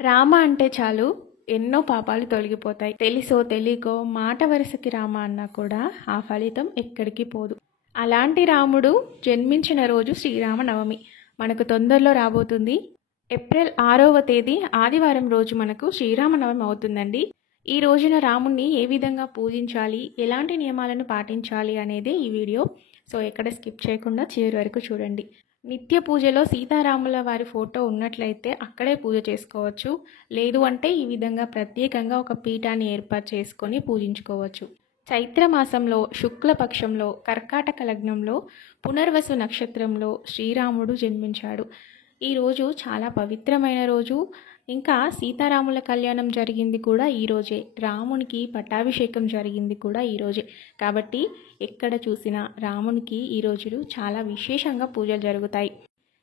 రామ అంటే చాలు ఎన్నో పాపాలు తొలగిపోతాయి. తెలిసో తెలియకో మాట వరుసకి రామ అన్నా కూడా ఆ ఫలితం ఎక్కడికి పోదు. అలాంటి రాముడు జన్మించిన రోజు శ్రీరామనవమి మనకు తొందరలో రాబోతుంది. ఏప్రిల్ 6వ తేదీ ఆదివారం రోజు మనకు శ్రీరామనవమి అవుతుందండి. ఈ రోజున రాముణ్ణి ఏ విధంగా పూజించాలి, ఎలాంటి నియమాలను పాటించాలి అనేది ఈ వీడియో. సో ఎక్కడ స్కిప్ చేయకుండా చివరి వరకు చూడండి. నిత్య పూజలో సీతారాముల వారి ఫోటో ఉన్నట్లయితే అక్కడే పూజ చేసుకోవచ్చు. లేదు అంటే ఈ విధంగా ప్రత్యేకంగా ఒక పీఠాన్ని ఏర్పాటు చేసుకొని పూజించుకోవచ్చు. చైత్ర మాసంలో శుక్లపక్షంలో కర్కాటక లగ్నంలో పునర్వసు నక్షత్రంలో శ్రీరాముడు జన్మించాడు. ఈరోజు చాలా పవిత్రమైన రోజు. ఇంకా సీతారాముల కళ్యాణం జరిగింది కూడా ఈరోజే. రామునికి పట్టాభిషేకం జరిగింది కూడా ఈరోజే. కాబట్టి ఎక్కడ చూసినా రామునికి ఈ రోజులు చాలా విశేషంగా పూజలు జరుగుతాయి.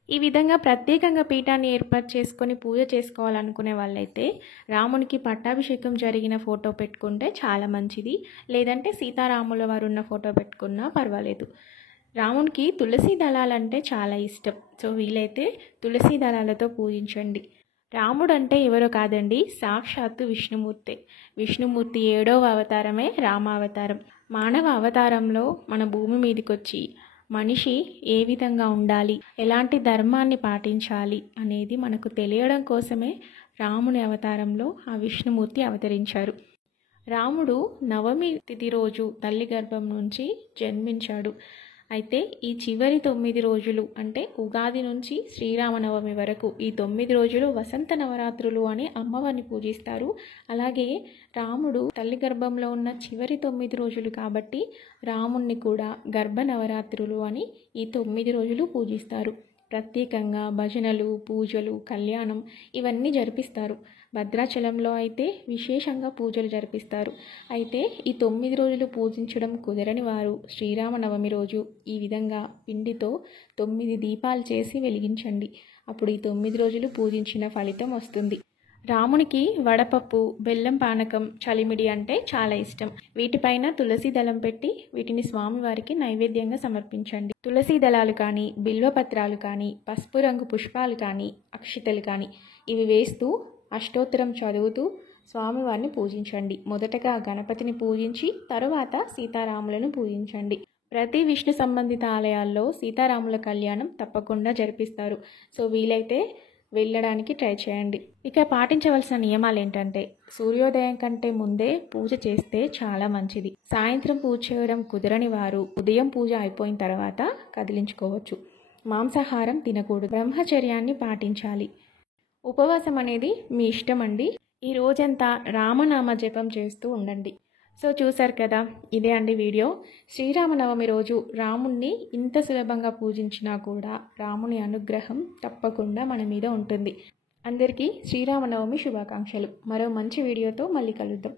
ఈ విధంగా ప్రత్యేకంగా పీఠాన్ని ఏర్పాటు చేసుకొని పూజ చేసుకోవాలనుకునే వాళ్ళైతే రామునికి పట్టాభిషేకం జరిగిన ఫోటో పెట్టుకుంటే చాలా మంచిది. లేదంటే సీతారాముల వారు ఉన్న ఫోటో పెట్టుకున్నా పర్వాలేదు. రామునికి తులసి దళాలంటే చాలా ఇష్టం. సో వీలైతే తులసి దళాలతో పూజించండి. రాముడు అంటే ఎవరో కాదండి, సాక్షాత్తు విష్ణుమూర్తి. విష్ణుమూర్తి 7వ అవతారమే రామావతారం. మానవ అవతారంలో మన భూమి మీదకి వచ్చి మనిషి ఏ విధంగా ఉండాలి, ఎలాంటి ధర్మాన్ని పాటించాలి అనేది మనకు తెలియడం కోసమే రాముని అవతారంలో ఆ విష్ణుమూర్తి అవతరించారు. రాముడు నవమి తిథి రోజు తల్లి గర్భం నుంచి జన్మించాడు. అయితే ఈ చివరి 9 రోజులు అంటే ఉగాది నుంచి శ్రీరామనవమి వరకు ఈ 9 రోజులు వసంత నవరాత్రులు అని అమ్మవారిని పూజిస్తారు. అలాగే రాముడు తల్లి గర్భంలో ఉన్న చివరి 9 రోజులు కాబట్టి రాముణ్ణి కూడా గర్భ నవరాత్రులు అని ఈ 9 రోజులు పూజిస్తారు. ప్రత్యేకంగా భజనలు, పూజలు, కళ్యాణం ఇవన్నీ జరిపిస్తారు. భద్రాచలంలో అయితే విశేషంగా పూజలు జరిపిస్తారు. అయితే ఈ 9 రోజులు పూజించడం కుదరని వారు శ్రీరామనవమి రోజు ఈ విధంగా పిండితో 9 దీపాలు చేసి వెలిగించండి. అప్పుడు ఈ 9 రోజులు పూజించిన ఫలితం వస్తుంది. రామునికి వడపప్పు, బెల్లం పానకం, చలిమిడి అంటే చాలా ఇష్టం. వీటిపైన తులసి దళం పెట్టి వీటిని స్వామివారికి నైవేద్యంగా సమర్పించండి. తులసి దళాలు కానీ, బిల్వపత్రాలు కానీ, పసుపు రంగు పుష్పాలు కానీ, అక్షితలు కానీ ఇవి వేస్తూ అష్టోత్తరం చదువుతూ స్వామివారిని పూజించండి. మొదటగా గణపతిని పూజించి తరువాత సీతారాములను పూజించండి. ప్రతి విష్ణు సంబంధిత ఆలయాల్లో సీతారాముల కళ్యాణం తప్పకుండా జరిపిస్తారు. సో వీలైతే వెళ్ళడానికి ట్రై చేయండి. ఇక పాటించవలసిన నియమాలు ఏంటంటే సూర్యోదయం కంటే ముందే పూజ చేస్తే చాలా మంచిది. సాయంత్రం పూజ చేయడం కుదరని వారు ఉదయం పూజ అయిపోయిన తర్వాత కదిలించుకోవచ్చు. మాంసాహారం తినకూడదు. బ్రహ్మచర్యాన్ని పాటించాలి. ఉపవాసం అనేది మీ ఇష్టం అండి. ఈ రోజంతా రామనామ జపం చేస్తూ ఉండండి. సో చూసారు కదా, ఇదే అండి వీడియో. శ్రీరామనవమి రోజు రాముణ్ణి ఇంత సులభంగా పూజించినా కూడా రాముని అనుగ్రహం తప్పకుండా మన మీద ఉంటుంది. అందరికీ శ్రీరామనవమి శుభాకాంక్షలు. మరో మంచి వీడియోతో మళ్ళీ కలుద్దాం.